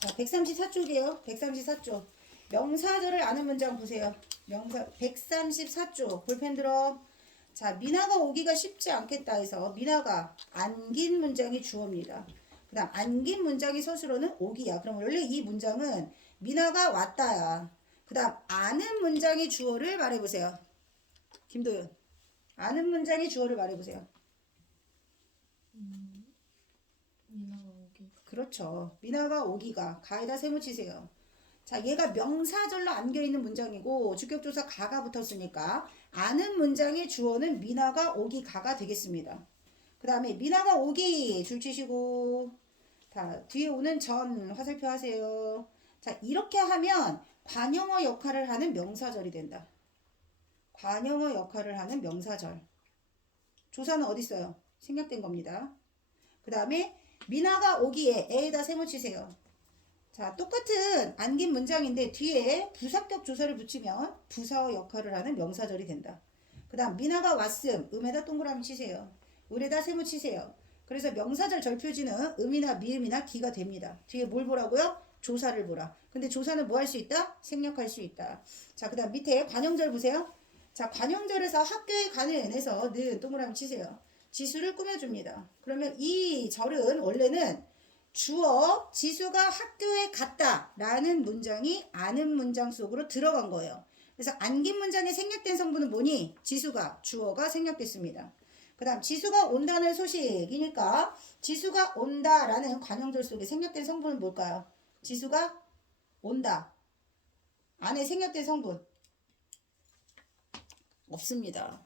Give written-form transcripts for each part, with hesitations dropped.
자, 134쪽이에요. 134쪽. 명사절을 아는 문장 보세요. 명사 134쪽. 볼펜 들어. 자, 미나가 오기가 쉽지 않겠다 해서 미나가 안긴 문장이 주어입니다. 그 다음 안긴 문장이 서술어는 오기야. 그럼 원래 이 문장은 미나가 왔다야. 그 다음 아는 문장이 주어를 말해보세요. 김도윤. 아는 문장이 주어를 말해보세요. 미나가 오기. 그렇죠. 미나가 오기가 가에다 세모치세요. 자, 얘가 명사절로 안겨있는 문장이고 주격조사 가가 붙었으니까 아는 문장의 주어는 미나가 오기 가가 되겠습니다. 그 다음에 미나가 오기 줄치시고 다 뒤에 오는 전 화살표 하세요. 자, 이렇게 하면 관용어 역할을 하는 명사절이 된다. 관용어 역할을 하는 명사절. 조사는 어디 있어요? 생략된 겁니다. 그 다음에 미나가 오기에 에에다 세모치세요. 자, 똑같은 안긴 문장인데 뒤에 부사격 조사를 붙이면 부사어 역할을 하는 명사절이 된다. 그 다음 미나가 왔음 음에다 동그라미 치세요. 을에다 세모 치세요. 그래서 명사절 절표지는 음이나 미음이나 기가 됩니다. 뒤에 뭘 보라고요? 조사를 보라. 근데 조사는 뭐 할 수 있다? 생략할 수 있다. 자, 그 다음 밑에 관용절 보세요. 자, 관용절에서 학교에 가는 에서 는 동그라미 치세요. 지수를 꾸며줍니다. 그러면 이 절은 원래는 주어 지수가 학교에 갔다 라는 문장이 아는 문장 속으로 들어간 거예요. 그래서 안긴 문장에 생략된 성분은 뭐니? 지수가 주어가 생략됐습니다. 그 다음 지수가 온다는 소식이니까 지수가 온다 라는 관용절 속에 생략된 성분은 뭘까요? 지수가 온다 안에 생략된 성분 없습니다.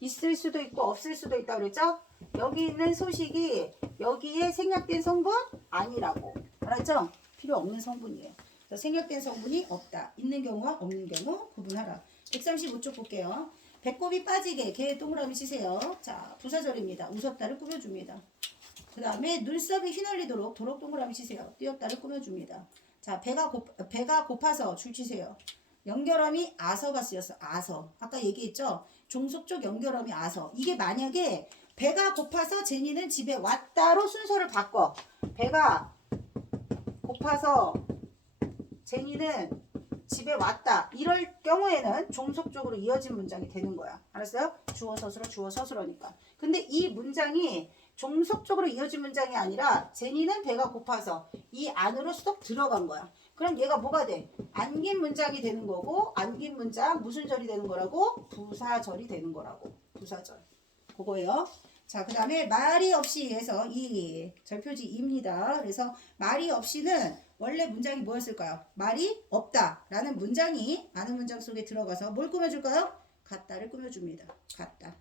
있을 수도 있고 없을 수도 있다 그랬죠? 여기 있는 소식이 여기에 생략된 성분 아니라고. 알았죠? 필요 없는 성분이에요. 그래서 생략된 성분이 없다. 있는 경우와 없는 경우 구분하라. 135쪽 볼게요. 배꼽이 빠지게 개 동그라미 치세요. 자, 부사절입니다. 웃었다를 꾸며줍니다. 그 다음에 눈썹이 휘날리도록 도록 동그라미 치세요. 띄었다를 꾸며줍니다. 자, 배가 고파서 줄 치세요. 연결함이 아서가 쓰였어. 아서. 아까 얘기했죠? 종속적 연결함이 아서. 이게 만약에 배가 고파서 제니는 집에 왔다로 순서를 바꿔. 배가 고파서 제니는 집에 왔다. 이럴 경우에는 종속적으로 이어진 문장이 되는 거야. 알았어요? 주어 서술어 주어 서술어니까. 근데 이 문장이 종속적으로 이어진 문장이 아니라 제니는 배가 고파서 이 안으로 쏙 들어간 거야. 그럼 얘가 뭐가 돼? 안긴 문장이 되는 거고 안긴 문장 무슨 절이 되는 거라고? 부사절이 되는 거라고. 부사절. 그거예요. 자, 그 다음에 말이 없이 해서 이 절표지입니다. 그래서 말이 없이는 원래 문장이 뭐였을까요? 말이 없다 라는 문장이 아는 문장 속에 들어가서 뭘 꾸며줄까요? 같다를 꾸며줍니다. 같다.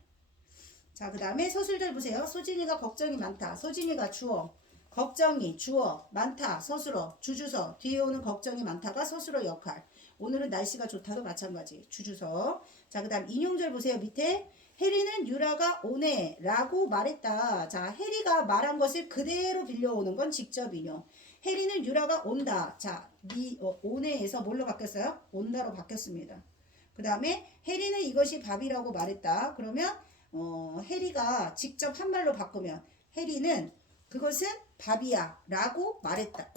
자, 그 다음에 서술절 보세요. 소진이가 걱정이 많다. 소진이가 주어. 걱정이 주어. 많다. 서술어. 주주서. 뒤에 오는 걱정이 많다가 서술어 역할. 오늘은 날씨가 좋다도 마찬가지. 주주서. 자, 그 다음 인용절 보세요. 밑에 해리는 유라가 오네 라고 말했다. 자, 해리가 말한 것을 그대로 빌려오는 건 직접 인용. 해리는 유라가 온다. 자, 오네에서 뭘로 바뀌었어요? 온다로 바뀌었습니다. 그 다음에 해리는 이것이 밥이라고 말했다. 그러면 해리가 직접 한 말로 바꾸면 해리는 그것은 밥이야 라고 말했다.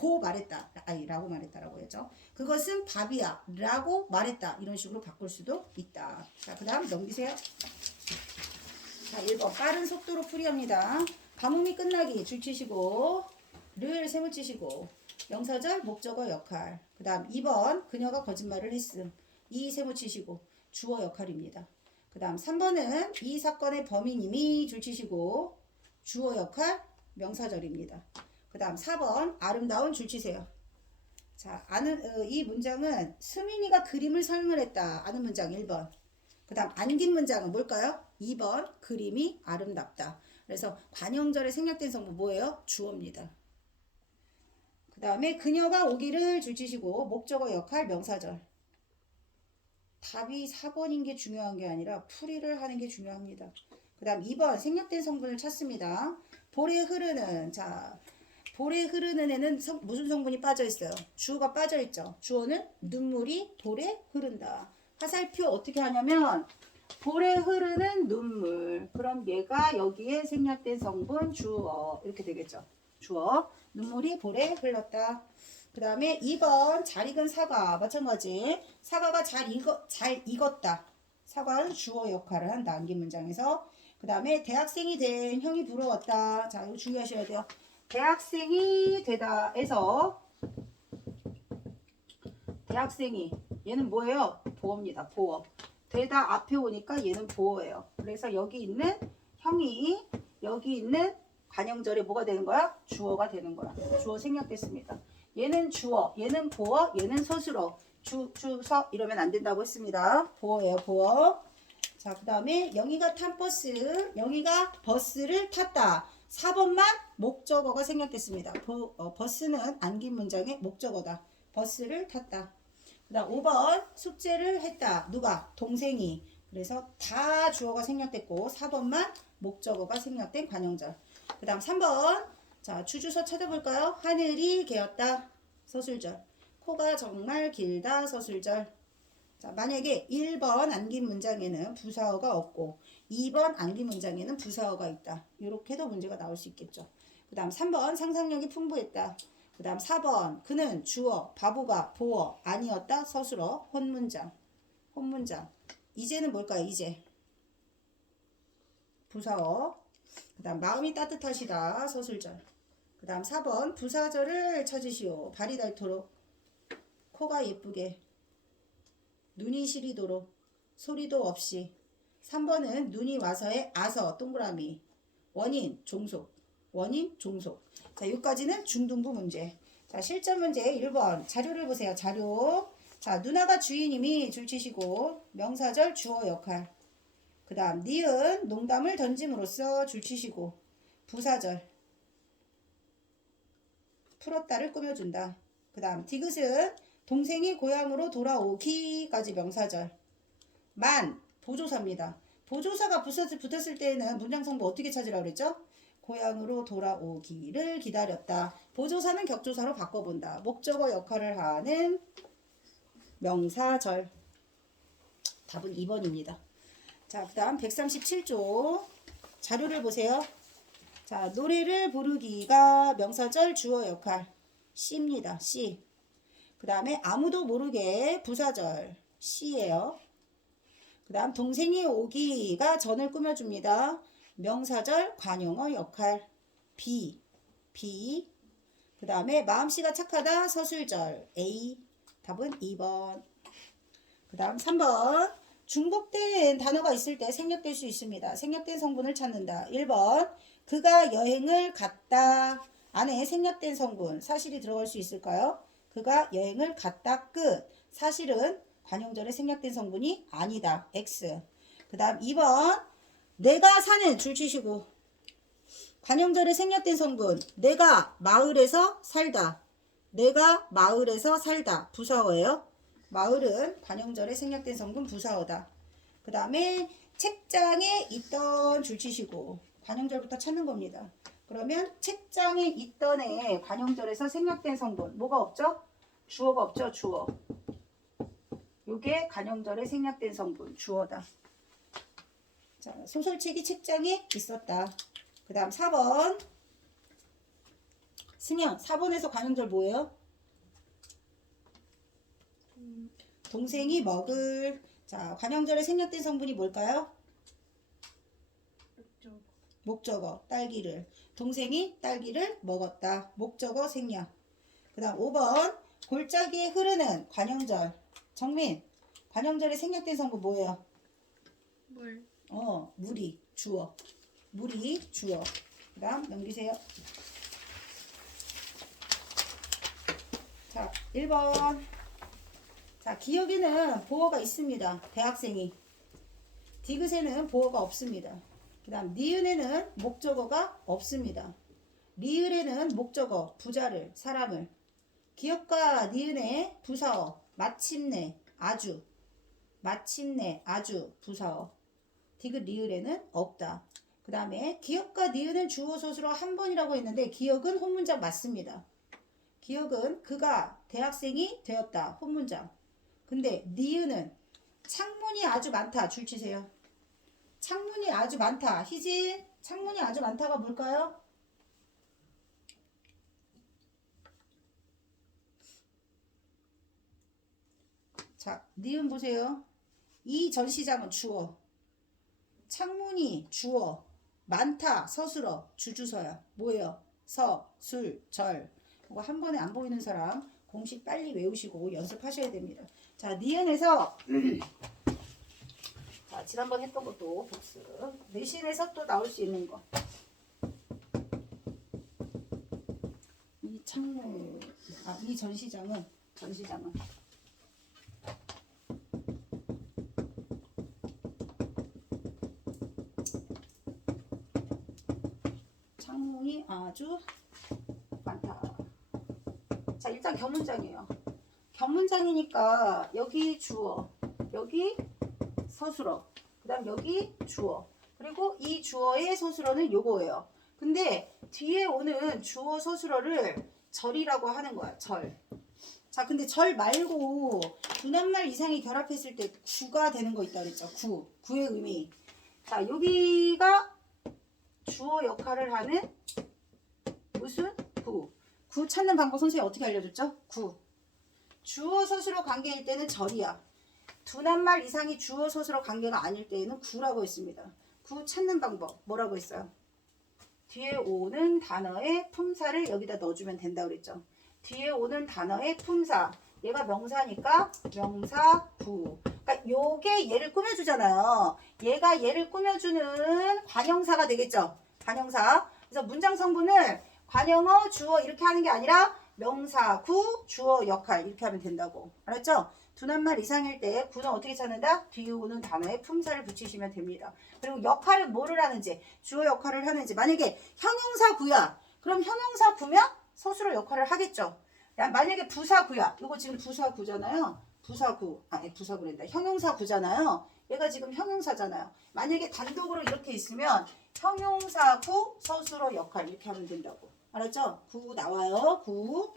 라고 말했다라고 했죠. 그것은 밥이야 라고 말했다. 이런 식으로 바꿀 수도 있다. 자, 그 다음 넘기세요. 자, 1번 빠른 속도로 풀이합니다. 가뭄이 끝나기 줄치시고 를 세모치시고 명사절 목적어 역할. 그 다음 2번 그녀가 거짓말을 했음. 이 세모치시고 주어 역할입니다. 그 다음 3번은 이 사건의 범인님이 줄치시고 주어 역할 명사절입니다. 그 다음 4번 아름다운 줄치세요. 자, 이 문장은 수민이가 그림을 설명했다. 아는 문장 1번. 그 다음 안긴 문장은 뭘까요? 2번 그림이 아름답다. 그래서 관용절에 생략된 성분 뭐예요? 주어입니다. 그 다음에 그녀가 오기를 줄치시고 목적어 역할 명사절. 답이 4번인 게 중요한 게 아니라 풀이를 하는 게 중요합니다. 그 다음 2번 생략된 성분을 찾습니다. 볼에 흐르는. 자, 볼에 흐르는 애는 무슨 성분이 빠져 있어요? 주어가 빠져 있죠. 주어는 눈물이 볼에 흐른다. 화살표 어떻게 하냐면 볼에 흐르는 눈물. 그럼 얘가 여기에 생략된 성분 주어 이렇게 되겠죠. 주어 눈물이 볼에 흘렀다. 그 다음에 2번 잘 익은 사과 마찬가지. 사과가 잘 익었다. 사과는 주어 역할을 한다. 안긴 문장에서. 그 다음에 대학생이 된 형이 부러웠다. 자, 이거 주의하셔야 돼요. 대학생이 되다에서 대학생이 얘는 뭐예요? 보어입니다. 보어. 되다 앞에 오니까 얘는 보어예요. 그래서 여기 있는 형이 여기 있는 관형절에 뭐가 되는 거야? 주어가 되는 거야. 주어 생략됐습니다. 얘는 주어, 얘는 보어, 얘는 서술어. 주서 이러면 안 된다고 했습니다. 보어예요, 보어. 자, 그 다음에 영희가 탄 버스, 영희가 버스를 탔다. 4번만 목적어가 생략됐습니다. 버스는 안긴 문장의 목적어다. 버스를 탔다. 그 다음 5번 숙제를 했다. 누가? 동생이. 그래서 다 주어가 생략됐고 4번만 목적어가 생략된 관형절. 그 다음 3번 자 주주서 찾아볼까요? 하늘이 개었다. 서술절. 코가 정말 길다. 서술절. 자 만약에 1번 안긴 문장에는 부사어가 없고 2번 안긴 문장에는 부사어가 있다. 이렇게도 문제가 나올 수 있겠죠. 그 다음 3번 상상력이 풍부했다. 그 다음 4번 그는 주어 바보가 보어 아니었다. 서술어 혼문장. 혼문장. 이제는 뭘까요? 이제 부사어. 그 다음 마음이 따뜻하시다. 서술절. 그 다음 4번 부사절을 찾으시오. 발이 닳도록 코가 예쁘게 눈이 시리도록 소리도 없이. 3번은 눈이 와서의 아서 동그라미 원인 종속. 원인 종속. 자 여기까지는 중등부 문제. 자 실전 문제 1번 자료를 보세요. 자료. 자 누나가 주인님이 줄치시고 명사절 주어 역할. 그 다음 니은 농담을 던짐으로써 줄치시고 부사절 풀었다를 꾸며준다. 그 다음 디귿은 동생이 고향으로 돌아오기까지 명사절. 만 보조사입니다. 보조사가 붙었을 때에는 문장성부 어떻게 찾으라고 그랬죠? 고향으로 돌아오기를 기다렸다. 보조사는 격조사로 바꿔본다. 목적어 역할을 하는 명사절. 답은 2번입니다. 자, 그 다음 137조 자료를 보세요. 자, 노래를 부르기가 명사절 주어 역할 C입니다. C. 그 다음에 아무도 모르게 부사절 C예요. 그 다음 동생이 오기가 전을 꾸며줍니다. 명사절 관용어 역할 B. B. 그 다음에 마음씨가 착하다 서술절 A. 답은 2번. 그 다음 3번 중복된 단어가 있을 때 생략될 수 있습니다. 생략된 성분을 찾는다. 1번 그가 여행을 갔다. 안에 생략된 성분 사실이 들어갈 수 있을까요? 그가 여행을 갔다 끝. 사실은 관용절에 생략된 성분이 아니다. X. 그 다음 2번 내가 사는 줄치시고 관용절에 생략된 성분 내가 마을에서 살다. 내가 마을에서 살다. 부사어예요. 마을은 관용절에 생략된 성분 부사어다. 그 다음에 책장에 있던 줄치시고 관용절부터 찾는 겁니다. 그러면 책장에 있던에 관용절에서 생략된 성분 뭐가 없죠? 주어가 없죠. 주어. 요게 관용절에 생략된 성분 주어다. 자, 소설책이 책장에 있었다. 그 다음 4번 승현 4번에서 관용절 뭐예요? 동생이 먹을. 자 관용절에 생략된 성분이 뭘까요? 목적어 딸기를. 동생이 딸기를 먹었다. 목적어 생략. 그 다음 5번 골짜기에 흐르는 관용절. 정민 관용절에 생략된 성분 뭐예요? 물. 물이 주어. 물이 주어. 그 다음 넘기세요. 자 1번 자 기억에는 보어가 있습니다. 대학생이. 디귿에는 보어가 없습니다. 그 다음 니은에는 목적어가 없습니다. 리을에는 목적어 부자를 사람을. 기억과 니은의 부사어 마침내 아주. 마침내 아주 부사어. 디귿 리을에는 없다. 그 다음에 기억과 니은은 주어 서술어 한 번이라고 했는데 기억은 혼문장 맞습니다. 기억은 그가 대학생이 되었다. 혼문장. 근데 니은은 창문이 아주 많다. 줄치세요. 창문이 아주 많다. 희진 창문이 아주 많다가 뭘까요? 자, 니은 보세요. 이 전시장은 주어. 창문이 주어. 많다 서술어. 주주서야. 뭐예요? 서, 술, 절. 이거 한 번에 안 보이는 사람 공식 빨리 외우시고 연습하셔야 됩니다. 자, 니은에서 자, 지난번 했던 것도 복습. 내신에서 또 나올 수 있는 거. 이 창문, 이 전시장은 창문이 아주 많다. 자, 일단 견문장이에요. 견문장이니까 여기 주어, 여기 서술어, 그 다음 여기 주어, 그리고 이 주어의 서술어는 요거예요. 근데 뒤에 오는 주어 서술어를 절이라고 하는 거야. 절. 자, 근데 절 말고 두낱말 이상이 결합했을 때 구가 되는 거 있다 그랬죠. 구의 의미. 자, 여기가 주어 역할을 하는 무슨 구. 구 찾는 방법 선생님이 어떻게 알려줬죠? 구. 주어 서술어 관계일 때는 절이야. 두낱말 이상이 주어 서술어 관계가 아닐 때에는 구라고 했습니다. 구 찾는 방법 뭐라고 했어요? 뒤에 오는 단어의 품사를 여기다 넣어주면 된다고 그랬죠. 뒤에 오는 단어의 품사. 얘가 명사니까 명사 구. 그러니까 요게 얘를 꾸며주잖아요. 얘가 얘를 꾸며주는 관형사가 되겠죠. 관형사. 그래서 문장 성분을 관형어, 주어 이렇게 하는 게 아니라 명사, 구, 주어, 역할 이렇게 하면 된다고. 알았죠? 두낱말 이상일 때 구는 어떻게 찾는다? 뒤에 오는 단어에 품사를 붙이시면 됩니다. 그리고 역할은 뭐를 하는지, 주어 역할을 하는지. 만약에 형용사 구야. 그럼 형용사 구면 서술어 역할을 하겠죠. 만약에 부사 구야. 이거 지금 부사 구잖아요. 부사 구. 부사 구랜다. 형용사 구잖아요. 얘가 지금 형용사잖아요. 만약에 단독으로 이렇게 있으면 형용사 구, 서술어 역할 이렇게 하면 된다고. 알았죠? 구 나와요. 구.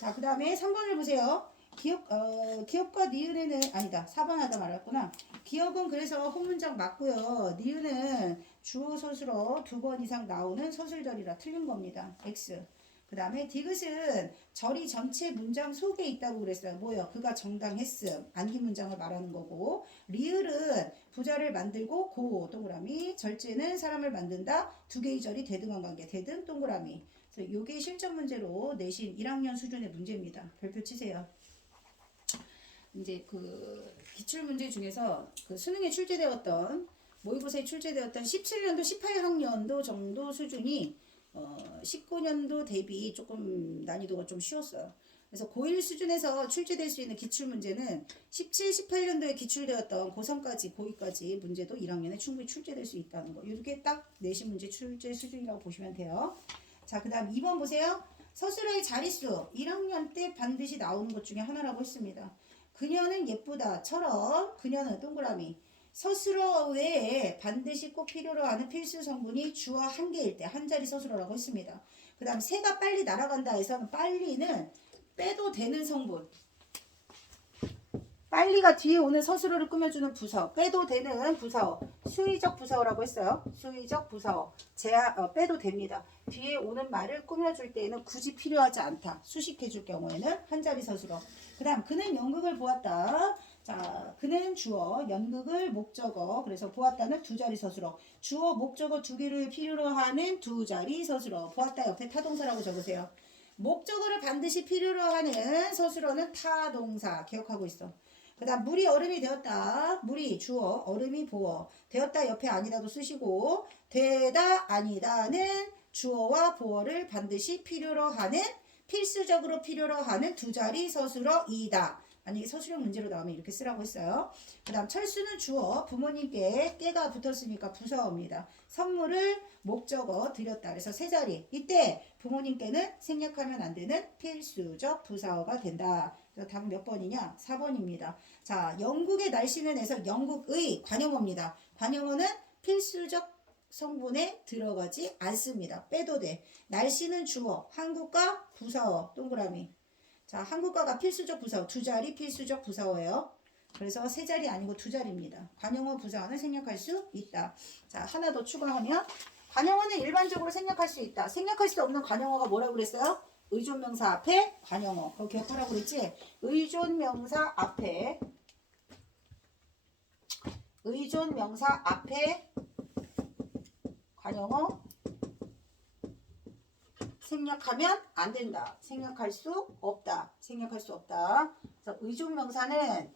자, 그 다음에 3번을 보세요. 기억과 니은에는 아니다. 4번 하다 말았구나. 기억은 그래서 홈문장 맞고요. 니은은 주어 서술어 2번 이상 나오는 서술절이라 틀린 겁니다. X. 그 다음에 디귿은 절이 전체 문장 속에 있다고 그랬어요. 뭐요? 그가 정당했음. 안기 문장을 말하는 거고. 리을은 부자를 만들고 고 동그라미. 절제는 사람을 만든다. 두 개의 절이 대등한 관계. 대등 동그라미. 그래서 요게 실전 문제로 내신 1학년 수준의 문제입니다. 별표 치세요. 이제 그 기출 문제 중에서 그 수능에 출제되었던 모의고사에 출제되었던 17년도 18학년도 정도 수준이 19년도 대비 조금 난이도가 좀 쉬웠어요. 그래서 고1 수준에서 출제될 수 있는 기출 문제는 17, 18년도에 기출되었던 고3까지 고2까지 문제도 1학년에 충분히 출제될 수 있다는 거. 이렇게 딱 내신 문제 출제 수준이라고 보시면 돼요. 자, 그 다음 2번 보세요. 서술어의 자릿수 1학년 때 반드시 나오는 것 중에 하나라고 했습니다. 그녀는 예쁘다처럼 그녀는 동그라미. 서술어 외에 반드시 꼭 필요로 하는 필수 성분이 주어 한 개일 때 한 자리 서술어라고 했습니다. 그 다음 새가 빨리 날아간다 해서는 빨리는 빼도 되는 성분. 빨리가 뒤에 오는 서술어를 꾸며주는 부사어. 빼도 되는 부사어. 수의적 부사어라고 했어요. 수의적 부사어. 빼도 됩니다. 뒤에 오는 말을 꾸며줄 때에는 굳이 필요하지 않다. 수식해줄 경우에는 한 자리 서술어. 그 다음 그는 연극을 보았다. 자, 그는 주어, 연극을 목적어. 그래서 보았다는 두 자리 서술어. 주어, 목적어 두 개를 필요로 하는 두 자리 서술어. 보았다 옆에 타동사라고 적으세요. 목적어를 반드시 필요로 하는 서술어는 타동사. 기억하고 있어. 그 다음 물이 얼음이 되었다. 물이 주어, 얼음이 보어. 되었다 옆에 아니다도 쓰시고 되다 아니다는 주어와 보어를 반드시 필요로 하는 필수적으로 필요로 하는 두 자리 서술어이다. 만약에 서술형 문제로 나오면 이렇게 쓰라고 했어요. 그 다음 철수는 주어, 부모님께 깨가 붙었으니까 부사어입니다. 선물을 목적어 드렸다. 그래서 세 자리. 이때 부모님께는 생략하면 안 되는 필수적 부사어가 된다. 그래서 답은 몇 번이냐? 4번입니다. 자, 영국의 날씨는 해서 영국의 관용어입니다. 관용어는 필수적 성분에 들어가지 않습니다. 빼도 돼. 날씨는 주어, 한국과 부사어, 동그라미. 자, 한국과가 필수적 부사어, 두 자리 필수적 부사어예요. 그래서 세 자리 아니고 두 자리입니다. 관용어 부사어는 생략할 수 있다. 자, 하나 더 추가하면 관용어는 일반적으로 생략할 수 있다. 생략할 수 없는 관용어가 뭐라고 그랬어요? 의존명사 앞에 관용어. 그거 기억하라고 그랬지? 의존명사 앞에 관용어 생략하면 안 된다. 생략할 수 없다. 그래서 의존명사는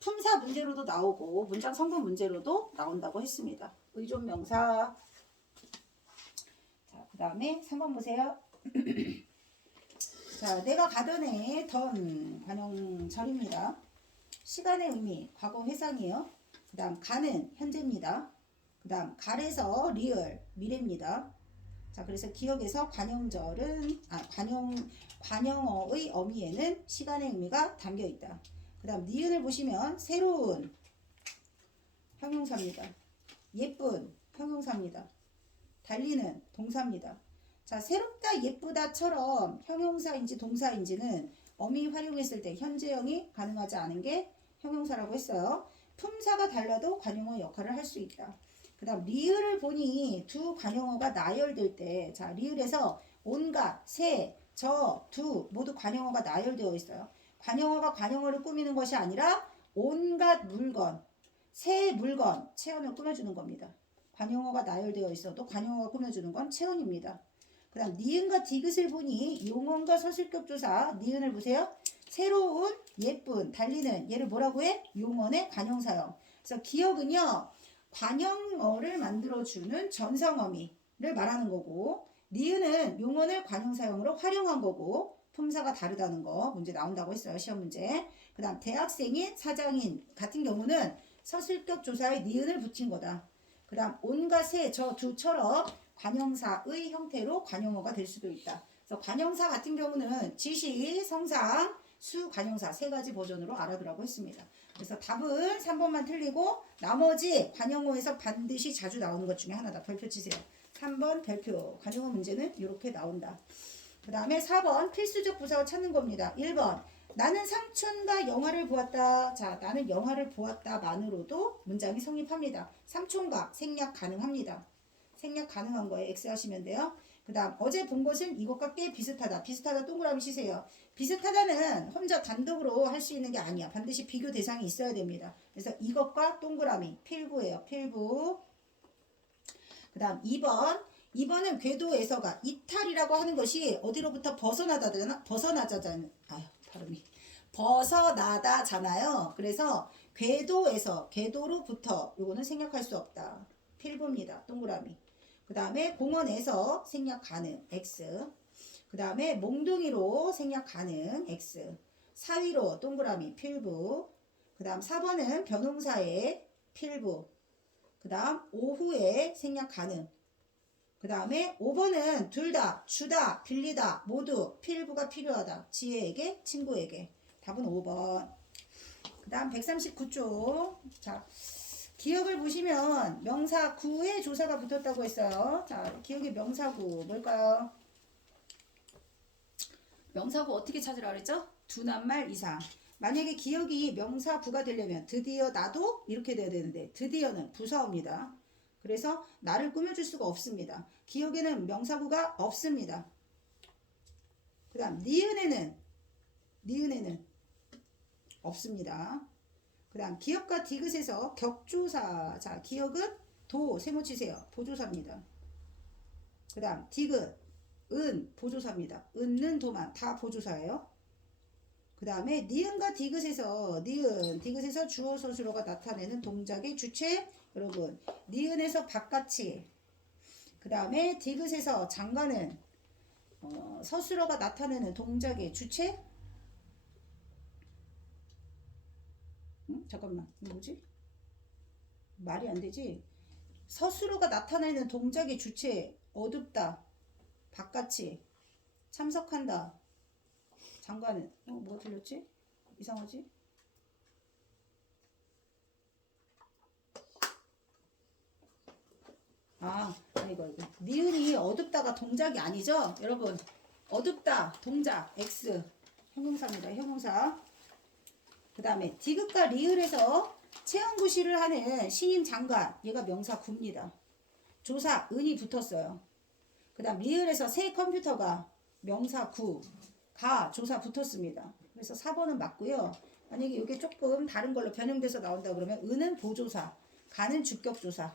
품사 문제로도 나오고 문장 성분 문제로도 나온다고 했습니다. 의존명사. 자, 그 다음에 3번 보세요. 자, 내가 가던 해 던 관용절입니다. 시간의 의미 과거 회상이에요. 그 다음 가는 현재입니다. 그 다음 갈에서 리을 미래입니다. 자, 그래서 기억에서 관용어의 어미에는 시간의 의미가 담겨 있다. 그 다음 니은을 보시면 새로운 형용사입니다. 예쁜 형용사입니다. 달리는 동사입니다. 자, 새롭다 예쁘다처럼 형용사인지 동사인지는 어미 활용했을 때 현재형이 가능하지 않은 게 형용사라고 했어요. 품사가 달라도 관용어 역할을 할 수 있다. 그 다음 리을을 보니 두 관용어가 나열될 때, 자, 리을에서 온갖, 새, 저, 두 모두 관용어가 나열되어 있어요. 관용어가 관용어를 꾸미는 것이 아니라 온갖 물건, 새 물건, 체온을 꾸며주는 겁니다. 관용어가 나열되어 있어도 관용어가 꾸며주는 건 체온입니다. 그 다음 니은과 디귿을 보니 용언과 서술격 조사, 니은을 보세요. 새로운, 예쁜, 달리는, 얘를 뭐라고 해? 용언의 관용사형. 그래서 기억은요, 관용어를 만들어주는 전성어미를 말하는 거고, 니은은 용언을 관용사형으로 활용한 거고, 품사가 다르다는 거 문제 나온다고 했어요. 시험 문제. 그 다음 대학생인, 사장인 같은 경우는 서술격 조사에 니은을 붙인 거다. 그 다음 온과 새, 저, 두처럼 관용사의 형태로 관용어가 될 수도 있다. 그래서 관용사 같은 경우는 지시, 성상, 수, 관용사 세 가지 버전으로 알아두라고 했습니다. 그래서 답은 3번만 틀리고 나머지 관용어에서 반드시 자주 나오는 것 중에 하나다. 별표 치세요. 3번 별표. 관용어 문제는 이렇게 나온다. 그 다음에 4번 필수적 부사を찾는 겁니다. 1번 나는 삼촌과 영화를 보았다. 자, 나는 영화를 보았다만으로도 문장이 성립합니다. 삼촌과 생략 가능합니다. 생략 가능한 거에 X 하시면 돼요. 그 다음 어제 본 것은 이것과 꽤 비슷하다. 비슷하다 동그라미 치세요. 비슷하다는 혼자 단독으로 할 수 있는 게 아니야. 반드시 비교 대상이 있어야 됩니다. 그래서 이것과 동그라미 필부예요. 필부. 그 다음 2번은 궤도에서가 이탈이라고 하는 것이 어디로부터 벗어나다잖아요. 그래서 궤도로부터 요거는 생략할 수 없다. 필부입니다. 동그라미. 그 다음에 공원에서 생략 가능 X. 그 다음에 몽둥이로 생략 가능 X. 사위로 동그라미 필부. 그 다음 4번은 변홍사의 필부. 그 다음 오후에 생략 가능. 그 다음에 5번은 둘 다, 주다, 빌리다 모두 필부가 필요하다. 지혜에게, 친구에게. 답은 5번. 그 다음 139쪽. 자, 기억을 보시면 명사 구에 조사가 붙었다고 했어요. 자, 기억의 명사구 뭘까요? 명사구 어떻게 찾으라 그랬죠? 두 낱말 이상. 만약에 기억이 명사 구가 되려면 드디어 나도 이렇게 돼야 되는데 드디어는 부사어입니다. 그래서 나를 꾸며줄 수가 없습니다. 기억에는 명사구가 없습니다. 그 다음 니은에는 없습니다. 그 다음 기억과 디귿에서 격조사. 자, 기억은 도 세모치세요. 보조사입니다. 그 다음 디귿 은 보조사입니다. 은는 도만 다 보조사예요. 그 다음에 니은과 디귿에서 주어 서술어가 나타내는 동작의 주체. 여러분 니은에서 바깥이. 그 다음에 디귿에서 장관은 서술어가 나타내는 동작의 주체. 잠깐만 뭐지? 말이 안 되지. 서술어가 나타내는 동작의 주체. 어둡다, 바깥이, 참석한다, 장관은. 뭐가 틀렸지? 이상하지? 이거 니은이 어둡다가 동작이 아니죠? 여러분 어둡다 동작 X 형용사입니다. 형용사. 그 다음에 디귿과 리을에서 체험구실을 하는 신임 장관, 얘가 명사 구입니다. 조사 은이 붙었어요. 그 다음 리을에서 새 컴퓨터가 명사 구, 가, 조사 붙었습니다. 그래서 4번은 맞고요. 만약에 이게 조금 다른 걸로 변형돼서 나온다 그러면 은은 보조사, 가는 주격조사.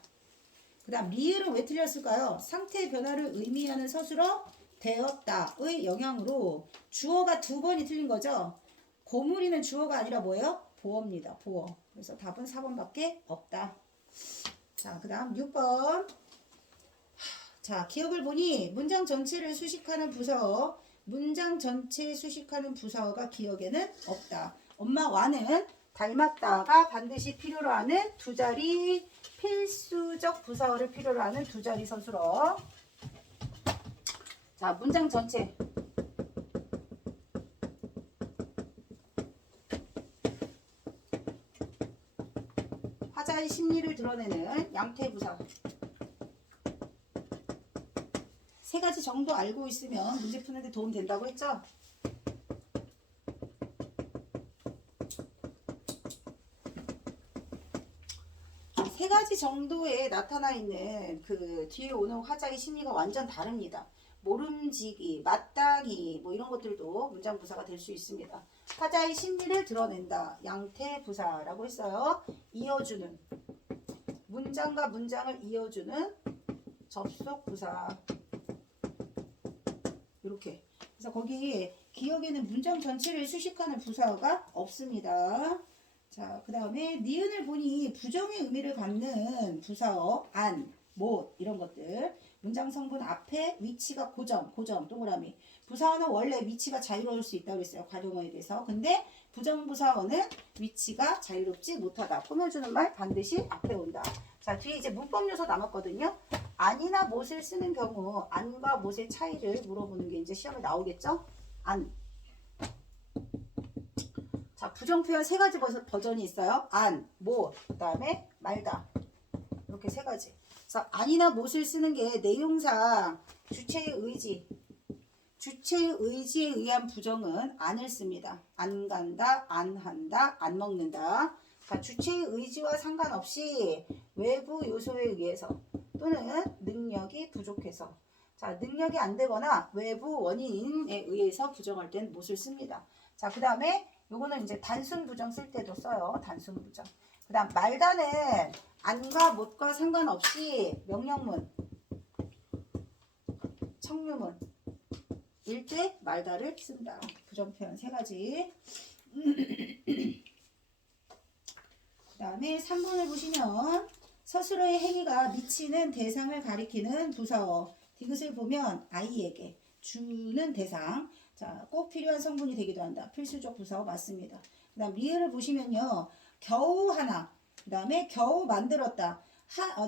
그 다음 리을은 왜 틀렸을까요? 상태의 변화를 의미하는 서술어 되었다의 영향으로 주어가 2번이 틀린 거죠. 고무리는 주어가 아니라 뭐예요? 보어입니다. 보어. 그래서 답은 4번밖에 없다. 자, 그 다음 6번. 자, 기억을 보니 문장 전체를 수식하는 부사어, 문장 전체 수식하는 부사어가 기억에는 없다. 엄마와는 닮았다가 반드시 필요로 하는 두 자리 필수적 부사어를 필요로 하는 두 자리 서술어. 자, 문장 전체. 화자의 심리를 드러내는 양태부사. 세 가지 정도 알고 있으면 문제 푸는데 도움 된다고 했죠? 세 가지 정도에 나타나 있는 그 뒤에 오는 화자의 심리가 완전 다릅니다. 모름지기, 맞다기 뭐 이런 것들도 문장 부사가 될 수 있습니다. 화자의 심리를 드러낸다. 양태 부사라고 했어요. 이어주는, 문장과 문장을 이어주는 접속 부사. 이렇게. 그래서 거기 기억에는 문장 전체를 수식하는 부사어가 없습니다. 자, 그 다음에 니은을 보니 부정의 의미를 갖는 부사어, 안, 못 이런 것들. 문장 성분 앞에 위치가 고점 동그라미. 부사어는 원래 위치가 자유로울 수 있다고 했어요. 관용어에 대해서. 근데 부정부사어는 위치가 자유롭지 못하다. 꾸며주는 말 반드시 앞에 온다. 자, 뒤에 이제 문법 요소 남았거든요. 안이나 못을 쓰는 경우 안과 못의 차이를 물어보는 게 이제 시험에 나오겠죠? 안. 자, 부정 표현 세 가지 버전이 있어요. 안, 못, 그 다음에 말다. 이렇게 세 가지. 그래서 안이나 못을 쓰는 게 내용상 주체의 의지, 주체의 의지에 의한 부정은 안을 씁니다. 안 간다, 안 한다, 안 먹는다. 자, 주체의 의지와 상관없이 외부 요소에 의해서 또는 능력이 부족해서. 자, 능력이 안 되거나 외부 원인에 의해서 부정할 땐 못을 씁니다. 자, 그 다음에 요거는 이제 단순 부정 쓸 때도 써요. 단순 부정. 그 다음 말다는 안과 못과 상관없이 명령문, 청유문 일 때 말다를 쓴다. 부정 표현 세 가지. 그 다음에 3번을 보시면 서술어의 행위가 미치는 대상을 가리키는 부사어. 디귿을 보면 아이에게 주는 대상. 자, 꼭 필요한 성분이 되기도 한다. 필수적 부사어 맞습니다. 그 다음 리을을 보시면요. 겨우 하나. 그 다음에 겨우 만들었다.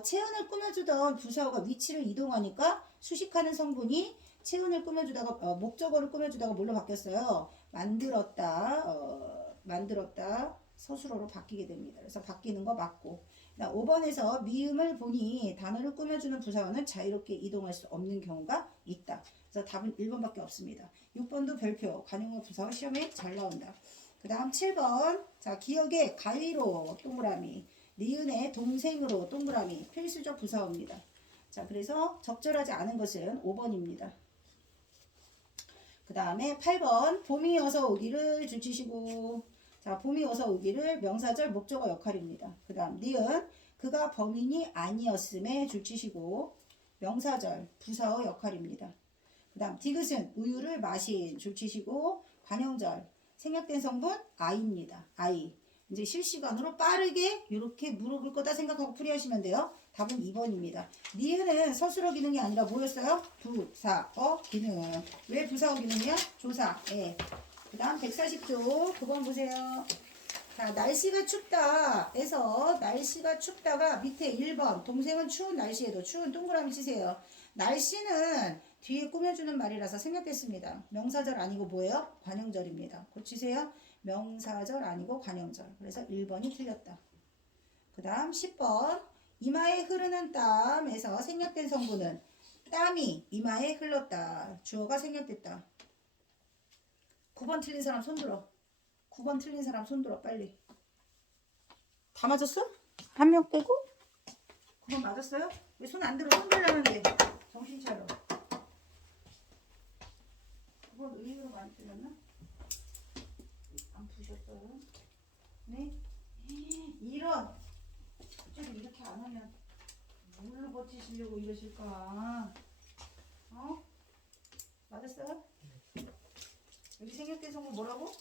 체온을 꾸며주던 부사어가 위치를 이동하니까 수식하는 성분이 체온을 꾸며주다가 목적어를 꾸며주다가 뭘로 바뀌었어요? 만들었다 서술어로 바뀌게 됩니다. 그래서 바뀌는 거 맞고. 5번에서 미음을 보니 단어를 꾸며주는 부사어는 자유롭게 이동할 수 없는 경우가 있다. 그래서 답은 1번밖에 없습니다. 6번도 별표 관용어 부사어 시험에 잘 나온다. 그 다음 7번. 자, 기억의 가위로 동그라미, 니은의 동생으로 동그라미 필수적 부사어입니다. 자, 그래서 적절하지 않은 것은 5번입니다. 그 다음에 8번. 봄이 어서 오기를 줄치시고. 자, 봄이 어서 오기를 명사절 목적어 역할입니다. 그 다음 니은 그가 범인이 아니었음에 줄치시고 명사절 부사어 역할입니다. 그 다음 디귿은 우유를 마신 줄치시고 관형절 생략된 성분 아이입니다. 아이. 이제 실시간으로 빠르게 이렇게 물어볼 거다 생각하고 풀이하시면 돼요. 답은 2번입니다. 니은은 서술어 기능이 아니라 뭐였어요? 부사어 기능. 왜 부사어 기능이야? 조사에. 그 다음 140조 9번 보세요. 자, 날씨가 춥다에서 날씨가 춥다가 밑에 1번 동생은 추운 날씨에도 추운 동그라미 치세요. 날씨는 뒤에 꾸며주는 말이라서 생략됐습니다. 명사절 아니고 뭐예요? 관형절입니다. 고치세요. 명사절 아니고 관형절. 그래서 1번이 틀렸다. 그 다음 10번. 이마에 흐르는 땀에서 생략된 성분은 땀이 이마에 흘렀다. 주어가 생략됐다. 9번 틀린 사람 손들어. 9번 틀린 사람 손들어 빨리. 다 맞았어? 한 명 빼고? 9번 맞았어요? 왜 손 안 들어? 손 들라는데 정신 차려. 9번 의외로 많이 틀렸나? 안 푸셨어요? 네? 이런 갑자기 이렇게 안 하면 뭘로 버티시려고 이러실까? 어? 맞았어요? 여기 생략된 성분 뭐라고?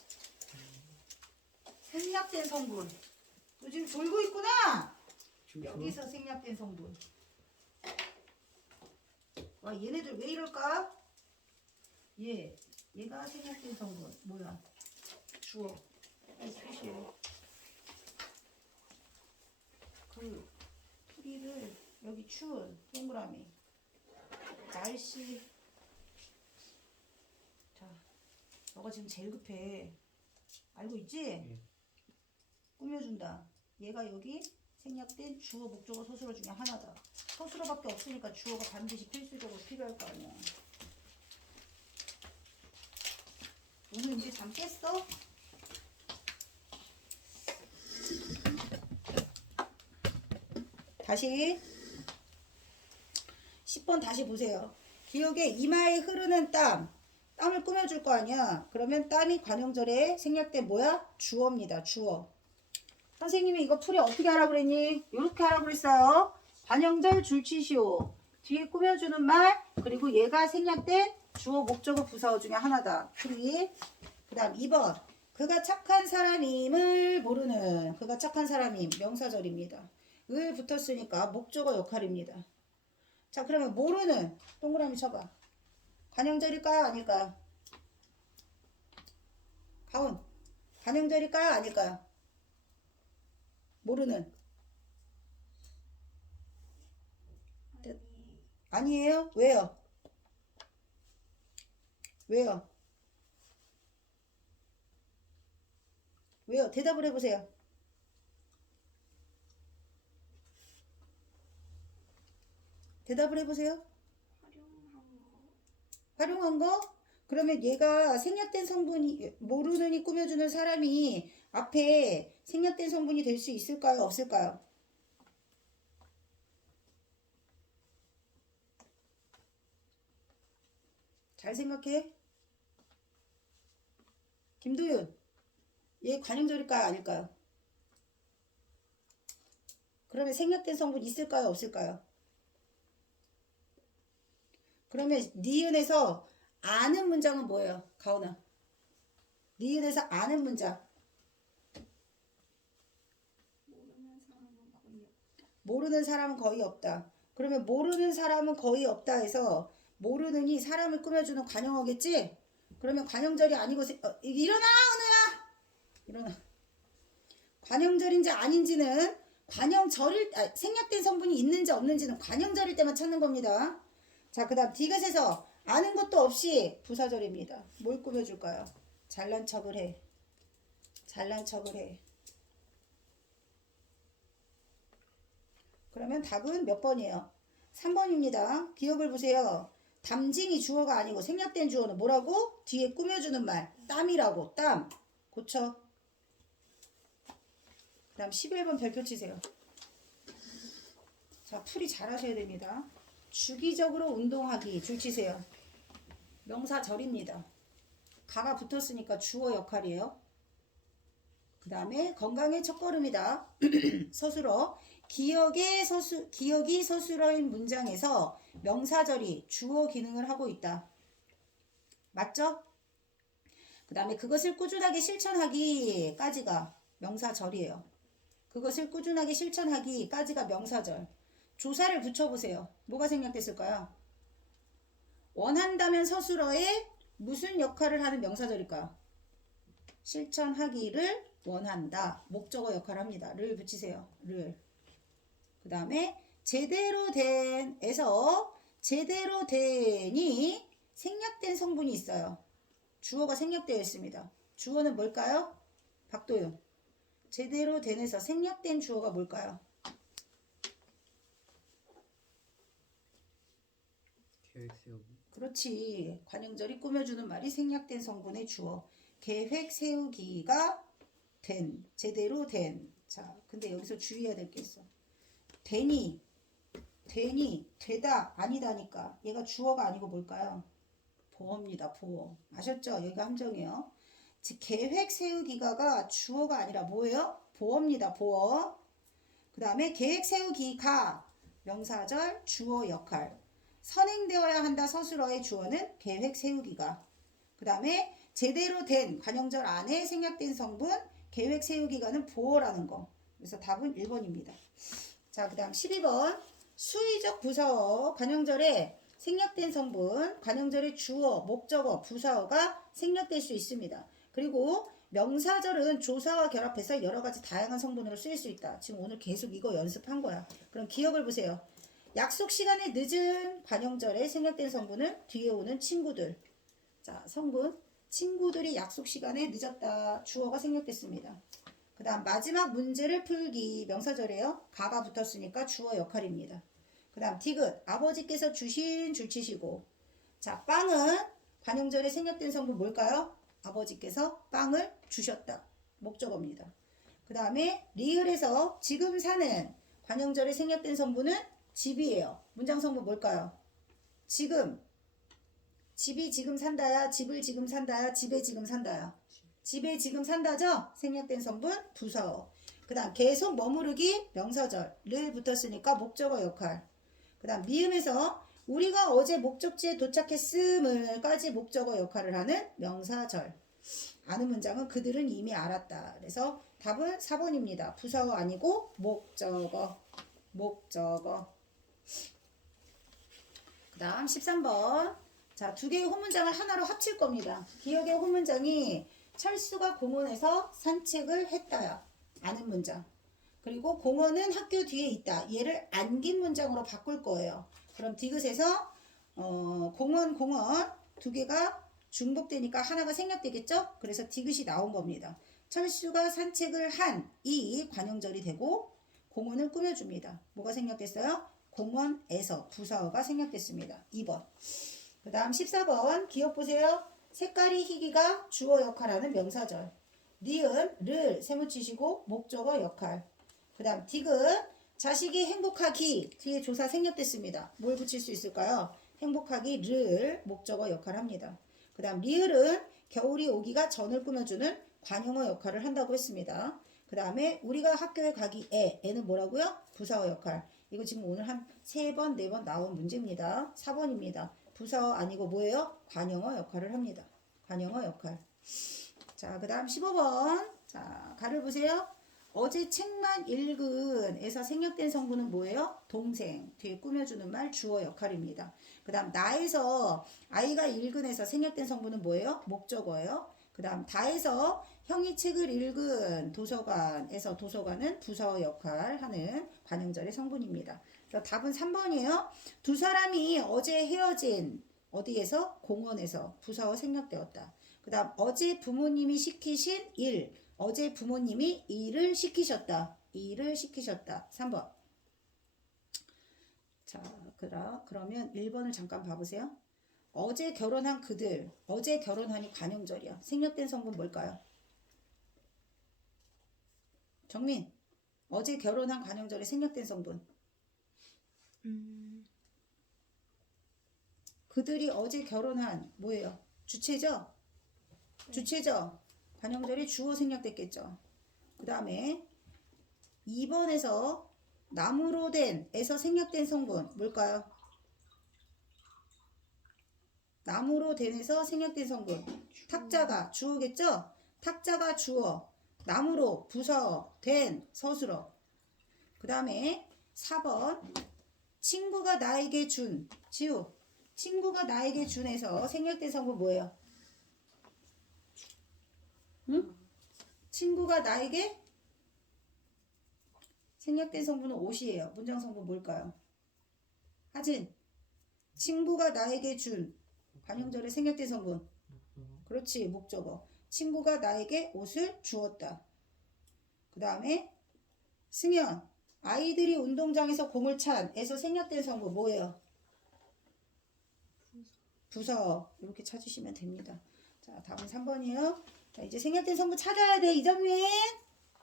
생략된 성분. 너 지금 졸고 있구나. 여기서 생략된 성분. 와 얘네들 왜 이럴까? 얘가 생략된 성분 뭐야? 주어. 표시해. 그 풀이를 여기 추운 동그라미. 날씨. 자, 너가 지금 제일 급해. 알고 있지? 꾸며준다. 얘가 여기 생략된 주어, 목적어, 서술어 중에 하나다. 서술어밖에 없으니까 주어가 반드시 필수적으로 필요할 거 아니야. 오늘 이제 잠 깼어? 다시 10번 다시 보세요. 기억에 이마에 흐르는 땀을 꾸며줄 거 아니야. 그러면 땀이 관용절에 생략된 뭐야? 주어입니다. 주어. 선생님이 이거 풀이 어떻게 하라 그랬니? 이렇게 하라 그랬어요. 관용절 줄치시오. 뒤에 꾸며주는 말 그리고 얘가 생략된 주어 목적어 부사어 중에 하나다. 풀이. 그 다음 2번 그가 착한 사람임을 모르는. 그가 착한 사람임 명사절입니다. 을 붙었으니까 목적어 역할입니다. 자 그러면 모르는 동그라미 쳐봐. 관용절일까요 아닐까요? 가운 관용절일까요 아닐까요? 모르는 아니에요? 왜요? 왜요? 왜요? 대답을 해보세요. 대답을 해보세요. 활용한 거? 그러면 얘가 생략된 성분이 모르는이 꾸며주는 사람이 앞에 생략된 성분이 될 수 있을까요? 없을까요? 잘 생각해. 김도윤, 얘 관용절일까요? 아닐까요? 그러면 생략된 성분 있을까요? 없을까요? 그러면 니은에서 아는 문장은 뭐예요? 가온아. 니은에서 아는 문장. 모르는 사람은 거의 없다. 그러면 모르는 사람은 거의 없다 해서 모르는이 사람을 꾸며주는 관용어겠지? 그러면 관용절이 아니고 일어나 은우야! 일어나. 관용절인지 아닌지는 생략된 성분이 있는지 없는지는 관용절일 때만 찾는 겁니다. 자, 그 다음 디귿에서 아는 것도 없이 부사절입니다. 뭘 꾸며줄까요? 잘난 척을 해. 잘난 척을 해. 그러면 답은 몇 번이에요? 3번입니다. 기억을 보세요. 담징이 주어가 아니고 생략된 주어는 뭐라고? 뒤에 꾸며주는 말. 땀이라고. 땀. 고쳐. 그 다음 11번 별표 치세요. 자, 풀이 잘 하셔야 됩니다. 주기적으로 운동하기. 줄 치세요. 명사절입니다. 가가 붙었으니까 주어 역할이에요. 그 다음에 건강의 첫걸음이다. 서술어. 기억이 서술어인 문장에서 명사절이 주어 기능을 하고 있다. 맞죠? 그 다음에 그것을 꾸준하게 실천하기까지가 명사절이에요. 그것을 꾸준하게 실천하기까지가 명사절. 조사를 붙여보세요. 뭐가 생략됐을까요? 원한다면 서술어에 무슨 역할을 하는 명사절일까요? 실천하기를 원한다. 목적어 역할을 합니다. 를 붙이세요. 를. 그 다음에 제대로 된에서 제대로 된이 생략된 성분이 있어요. 주어가 생략되어 있습니다. 주어는 뭘까요? 박도윤. 제대로 된에서 생략된 주어가 뭘까요? 계획 세우기. 그렇지. 관용절이 꾸며주는 말이 생략된 성분의 주어. 계획 세우기가 된. 제대로 된. 자, 근데 여기서 주의해야 될 게 있어. 되니, 되다, 아니다니까. 얘가 주어가 아니고 뭘까요? 보어입니다. 보어. 아셨죠? 여기가 함정이에요. 즉 계획 세우기가가 주어가 아니라 뭐예요? 보어입니다. 보어. 그 다음에 계획 세우기가 명사절 주어 역할. 선행되어야 한다 서술어의 주어는 계획 세우기가. 그 다음에 제대로 된 관형절 안에 생략된 성분 계획 세우기가는 보어라는 거. 그래서 답은 1번입니다. 자, 그 다음 12번 수의적 부사어 관형절에 생략된 성분 관형절의 주어, 목적어, 부사어가 생략될 수 있습니다. 그리고 명사절은 조사와 결합해서 여러 가지 다양한 성분으로 쓰일 수 있다. 지금 오늘 계속 이거 연습한 거야. 그럼 기억을 보세요. 약속 시간에 늦은 관형절에 생략된 성분은 뒤에 오는 친구들. 자, 성분 친구들이 약속 시간에 늦었다. 주어가 생략됐습니다. 그 다음 마지막 문제를 풀기 명사절이에요. 가가 붙었으니까 주어 역할입니다. 그 다음 디귿 아버지께서 주신 줄치시고. 자, 빵은 관형절에 생략된 성분 뭘까요? 아버지께서 빵을 주셨다. 목적어입니다. 그 다음에 리을에서 지금 사는 관형절에 생략된 성분은 집이에요. 문장 성분 뭘까요? 지금. 집이 지금 산다야, 집을 지금 산다야, 집에 지금 산다야. 집에 지금 산다죠? 생략된 성분 부사어. 그 다음 계속 머무르기 명사절. 를 붙었으니까 목적어 역할. 그 다음 미음에서 우리가 어제 목적지에 도착했음을까지 목적어 역할을 하는 명사절. 아는 문장은 그들은 이미 알았다. 그래서 답은 4번입니다. 부사어 아니고 목적어. 목적어. 그 다음 13번. 자, 두 개의 혼문장을 하나로 합칠 겁니다. 기억의 혼문장이 철수가 공원에서 산책을 했다야. 아는 문장. 그리고 공원은 학교 뒤에 있다. 얘를 안긴 문장으로 바꿀 거예요. 그럼 디귿에서 공원 두 개가 중복되니까 하나가 생략되겠죠? 그래서 디귿이 나온 겁니다. 철수가 산책을 한 이 관형절이 되고 공원을 꾸며줍니다. 뭐가 생략됐어요? 공원에서 부사어가 생략됐습니다. 2번. 그 다음 14번 기억 보세요. 색깔이 희기가 주어 역할하는 명사절. 니은, 를 세무치시고 목적어 역할. 그 다음 디귿 자식이 행복하기 뒤에 조사 생략됐습니다. 뭘 붙일 수 있을까요? 행복하기를 목적어 역할합니다. 그 다음 리을은 겨울이 오기가 전을 꾸며주는 관용어 역할을 한다고 했습니다. 그 다음에 우리가 학교에 가기에 애는 뭐라고요? 부사어 역할. 이거 지금 오늘 한 3번, 4번 나온 문제입니다. 4번입니다. 부사어 아니고 뭐예요? 관용어 역할을 합니다. 관용어 역할. 자, 그 다음 15번. 자, 가를 보세요. 어제 책만 읽은 에서 생략된 성분은 뭐예요? 동생. 뒤에 꾸며주는 말 주어 역할입니다. 그 다음 나에서 아이가 읽은 에서 생략된 성분은 뭐예요? 목적어예요. 그 다음 다에서 형이 책을 읽은 도서관에서 도서관은 부사어 역할 하는 관형절의 성분입니다. 그래서 답은 3번이에요. 두 사람이 어제 헤어진 어디에서? 공원에서 부사어 생략되었다. 그 다음 어제 부모님이 시키신 일. 어제 부모님이 일을 시키셨다. 일을 시키셨다. 3번. 자, 그러면 1번을 잠깐 봐보세요. 어제 결혼한 그들. 어제 결혼하니 관형절이야. 생략된 성분 뭘까요? 정민. 어제 결혼한 관형절에 생략된 성분. 그들이 어제 결혼한 뭐예요? 주체죠? 주체죠? 관형절이 주어 생략됐겠죠. 그 다음에 2번에서 나무로 된 에서 생략된 성분 뭘까요? 나무로 된에서 생략된 성분 탁자가 주어겠죠? 탁자가 주어 나무로 부사어 된 서술어. 그 다음에 4번 친구가 나에게 준 지우 친구가 나에게 준에서 생략된 성분 뭐예요? 응? 친구가 나에게 생략된 성분은 옷이에요. 문장 성분 뭘까요? 하진 친구가 나에게 준 관형절에 생략된 성분 그렇지 목적어 친구가 나에게 옷을 주었다. 그 다음에 승현 아이들이 운동장에서 공을 찬 에서 생략된 성분 뭐예요? 부사어 이렇게 찾으시면 됩니다. 자, 답은 3번이에요. 자, 이제 생략된 성분 찾아야 돼. 이정민.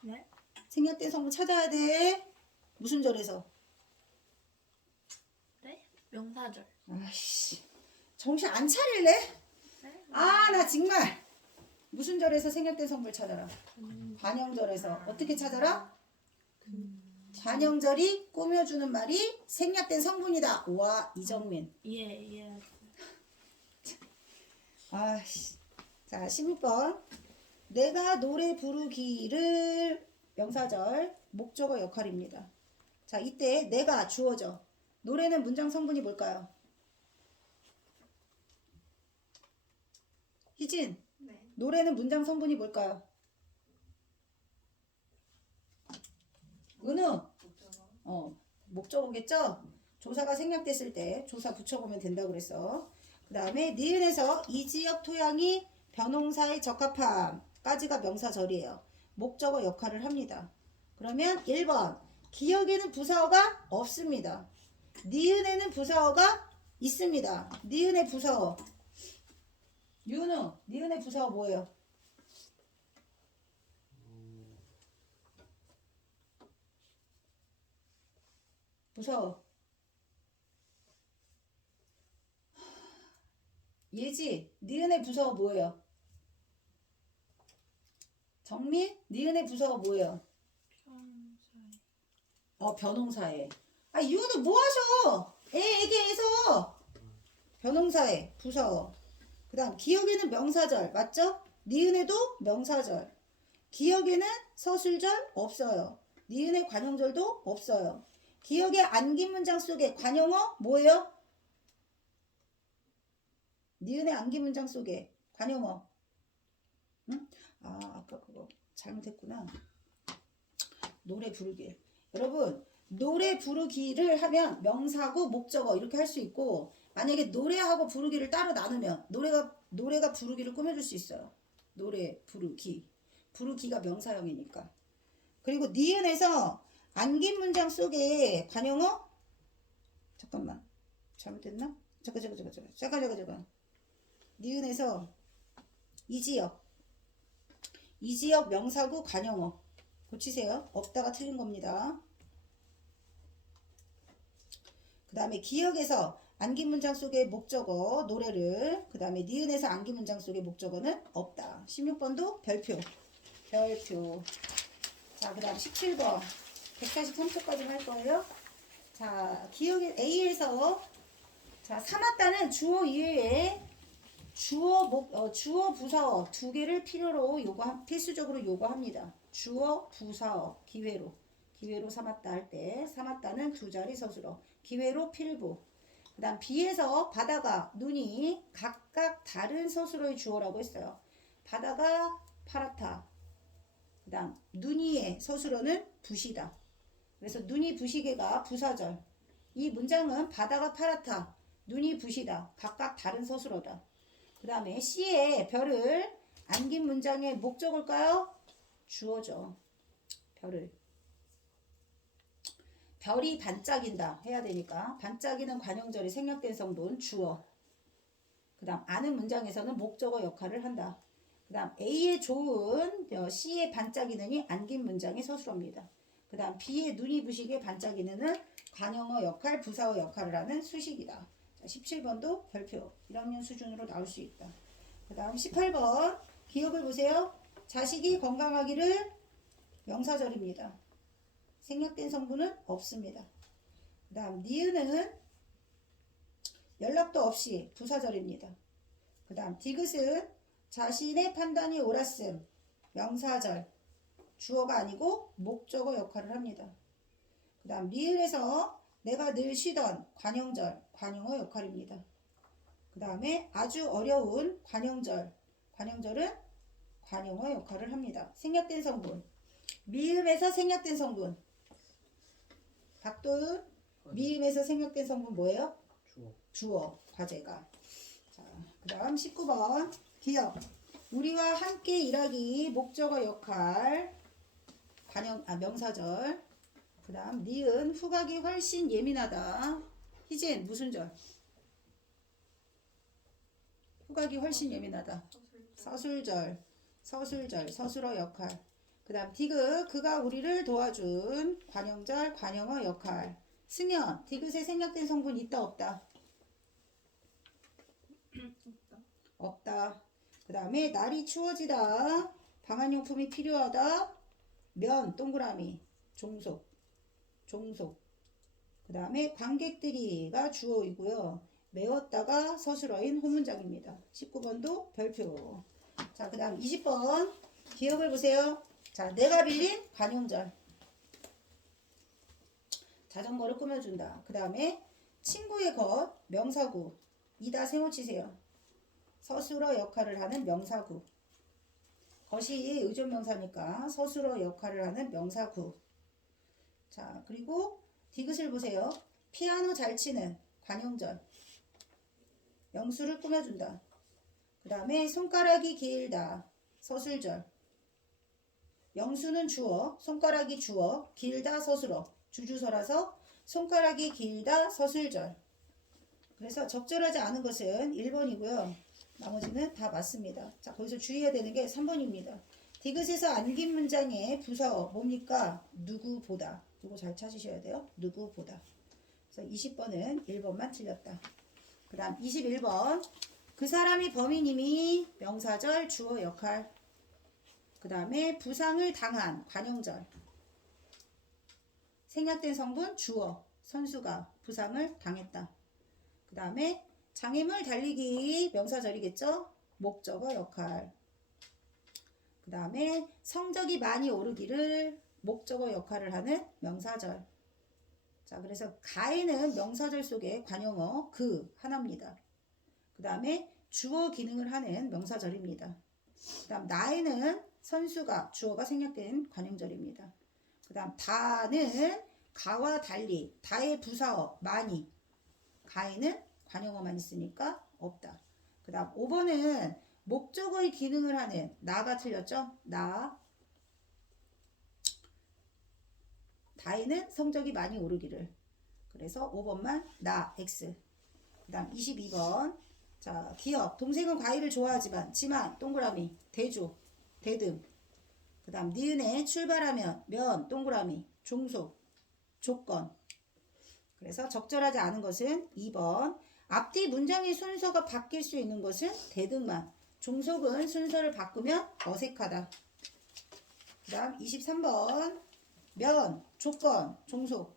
네? 생략된 성분 찾아야 돼. 무슨 절에서? 네? 명사절. 아이씨. 정신 안 차릴래? 아, 나 정말 무슨 절에서 생략된 성분을 찾아라. 관형절에서 어떻게 찾아라? 관형절이 꾸며주는 말이 생략된 성분이다. 와, 이정민. 예. 아씨. 자, 16번. 내가 노래 부르기를 명사절 목적어 역할입니다. 자, 이때 내가 주어져. 노래는 문장 성분이 뭘까요? 희진. 네. 노래는 문장 성분이 뭘까요? 은우. 목적어겠죠? 조사가 생략됐을 때 조사 붙여보면 된다고 그랬어. 그 다음에 니은에서 이 지역 토양이 변홍사에 적합함까지가 명사절이에요. 목적어 역할을 합니다. 그러면 1번 기역에는 부사어가 없습니다. 니은에는 부사어가 있습니다. 니은의 부사어 윤우, 니은의 부사어 뭐예요? 부사어 예지, 니은의 부사어 뭐예요? 정민, 니은의 부사어 뭐예요? 변홍사에. 아, 윤우 뭐 하셔? 애기에서 변홍사에 부사어. 그 다음 기역에는 명사절 맞죠? 니은에도 명사절. 기역에는 서술절 없어요. 니은의 관형절도 없어요. 기역의 안긴 문장 속에 관형어 뭐예요? 니은의 안긴 문장 속에 관형어. 응? 아, 아까 그거 잘못했구나. 노래 부르기. 여러분, 노래 부르기를 하면 명사구, 목적어 이렇게 할 수 있고, 만약에 노래하고 부르기를 따로 나누면 노래가 부르기를 꾸며줄 수 있어요. 노래 부르기. 부르기가 명사형이니까. 그리고 니은에서 안긴 문장 속에 관형어? 잠깐만. 잘못됐나? 잠깐. 니은에서 이 지역 명사구 관형어 고치세요. 없다가 틀린 겁니다. 그 다음에 기역에서 안긴 문장 속의 목적어 노래를, 그 다음에 니은에서 안긴 문장 속의 목적어는 없다. 16번도 별표. 자, 그 다음 17번 143초까지 할 거예요. 자, 기역의 A에서 자, 삼았다는 주어 이외에 주어 부사어 두 개를 필수적으로 요구합니다. 주어 부사어 기회로 삼았다 할 때 삼았다는 두 자리 서술어 기회로 필부. 그 다음 B에서 바다가 눈이 각각 다른 서술어의 주어라고 했어요. 바다가 파랗다. 그 다음 눈이의 서술어는 부시다. 그래서 눈이 부시게가 부사절. 이 문장은 바다가 파랗다. 눈이 부시다. 각각 다른 서술어다. 그 다음에 C에 별을 안긴 문장의 목적을까요? 주어죠. 별이 반짝인다 해야 되니까 반짝이는 관형절이 생략된 성분 주어. 그 다음 아는 문장에서는 목적어 역할을 한다. 그 다음 A의 좋은 C의 반짝이는이 안긴 문장의 서술어입니다. 그 다음 B의 눈이 부시게 반짝이는은 관형어 역할 부사어 역할을 하는 수식이다. 자, 17번도 별표 1학년 수준으로 나올 수 있다. 그 다음 18번 기억을 보세요. 자식이 건강하기를 명사절입니다. 생략된 성분은 없습니다. 그 다음 니은은 연락도 없이 부사절입니다. 그 다음 디귿은 자신의 판단이 옳았음 명사절. 주어가 아니고 목적어 역할을 합니다. 그 다음 리을에서 내가 늘 쉬던 관형절 관형어 역할입니다. 그 다음에 아주 어려운 관형절은 관형어 역할을 합니다. 생략된 성분 미음에서 생략된 성분 박도은 미음에서 생략된 성분 뭐예요? 주어 과제가. 자, 그 다음 19번 기억 우리와 함께 일하기 목적어 역할 명사절. 그 다음 니은 후각이 훨씬 예민하다. 희진 무슨 절? 후각이 훨씬 예민하다. 서술절 서술어 역할. 그 다음 디귿 그가 우리를 도와준 관형절 관형어 역할. 승연 디귿에 생략된 성분 있다 없다? 없다. 그 다음에 날이 추워지다. 방한용품이 필요하다. 면 동그라미 종속. 그 다음에 관객들이가 주어이고요. 메웠다가 서술어인 호문장입니다. 19번도 별표. 자, 그 다음 20번 기억을 보세요. 자, 내가 빌린 관용절. 자전거를 꾸며준다. 그 다음에 친구의 것 명사구. 이다 세모치세요. 서술어 역할을 하는 명사구. 것이 의존명사니까 서술어 역할을 하는 명사구. 자, 그리고 디귿을 보세요. 피아노 잘 치는 관용절. 명수를 꾸며준다. 그 다음에 손가락이 길다. 서술절. 명수는 주어, 손가락이 주어, 길다 서술어. 주주서라서 손가락이 길다 서술절. 그래서 적절하지 않은 것은 1번이고요. 나머지는 다 맞습니다. 자, 거기서 주의해야 되는 게 3번입니다. 디귿에서 안긴 문장의 부사어 뭡니까? 누구보다. 이거 잘 찾으셔야 돼요. 누구보다. 그래서 20번은 1번만 틀렸다. 그 다음 21번. 그 사람이 범인임이 명사절 주어 역할. 그 다음에 부상을 당한 관용절. 생략된 성분 주어. 선수가 부상을 당했다. 그 다음에 장애물 달리기 명사절이겠죠? 목적어 역할. 그 다음에 성적이 많이 오르기를 목적어 역할을 하는 명사절. 자, 그래서 가에는 명사절 속에 관용어 그 하나입니다. 그 다음에 주어 기능을 하는 명사절입니다. 그 다음 나에는 선수가 주어가 생략된 관용절입니다. 그 다음 다는 가와 달리 다의 부사어 많이. 가에는 관용어만 있으니까 없다. 그 다음 5번은 목적어의 기능을 하는 나가 틀렸죠? 나. 다에는 성적이 많이 오르기를. 그래서 5번만 나 X. 그 다음 22번. 자, 기업. 동생은 과일을 좋아하지만 지만 동그라미 대조 대등. 그 다음 니은에 출발하면 면 동그라미 종속 조건. 그래서 적절하지 않은 것은 2번. 앞뒤 문장의 순서가 바뀔 수 있는 것은 대등만. 종속은 순서를 바꾸면 어색하다. 그 다음 23번. 면, 조건, 종속.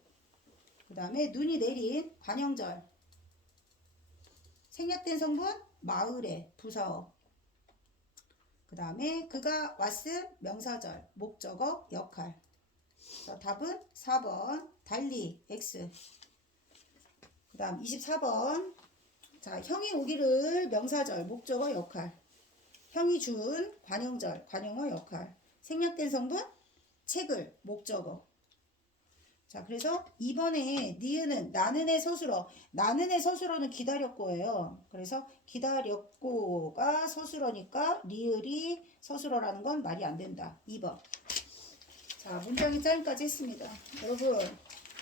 그 다음에 눈이 내린 관용절. 생략된 성분 마을의 부사어. 그 다음에 그가 왔음 명사절 목적어 역할. 자, 답은 4번 달리 X. 그 다음 24번. 자, 형이 오기를 명사절 목적어 역할. 형이 준 관용절 관용어 역할. 생략된 성분 책을 목적어. 자, 그래서 이번에 니은은 나는의 서술어. 나는의 서술어는 기다렸고예요. 그래서 기다렸고가 서술어니까 리을이 서술어라는 건 말이 안 된다. 2번. 자, 문장의 짜임까지 했습니다. 여러분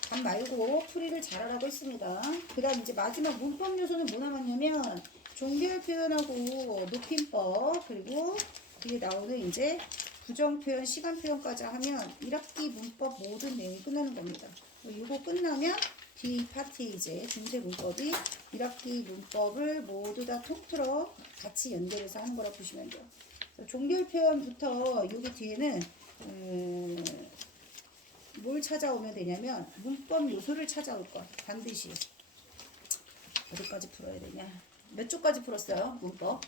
답 말고 풀이를 잘하라고 했습니다. 그 다음 이제 마지막 문법 요소는 뭐 남았냐면 종결 표현하고 높임법 그리고 뒤에 나오는 이제 부정 표현, 시간 표현까지 하면 1학기 문법 모든 내용이 끝나는 겁니다. 이거 끝나면 뒤 파트 이제 중세 문법이 1학기 문법을 모두 다 통틀어 같이 연결해서 하는 거라 보시면 돼요. 종결 표현부터 여기 뒤에는 뭘 찾아오면 되냐면 문법 요소를 찾아올 것 반드시. 어디까지 풀어야 되냐? 몇 쪽까지 풀었어요? 문법?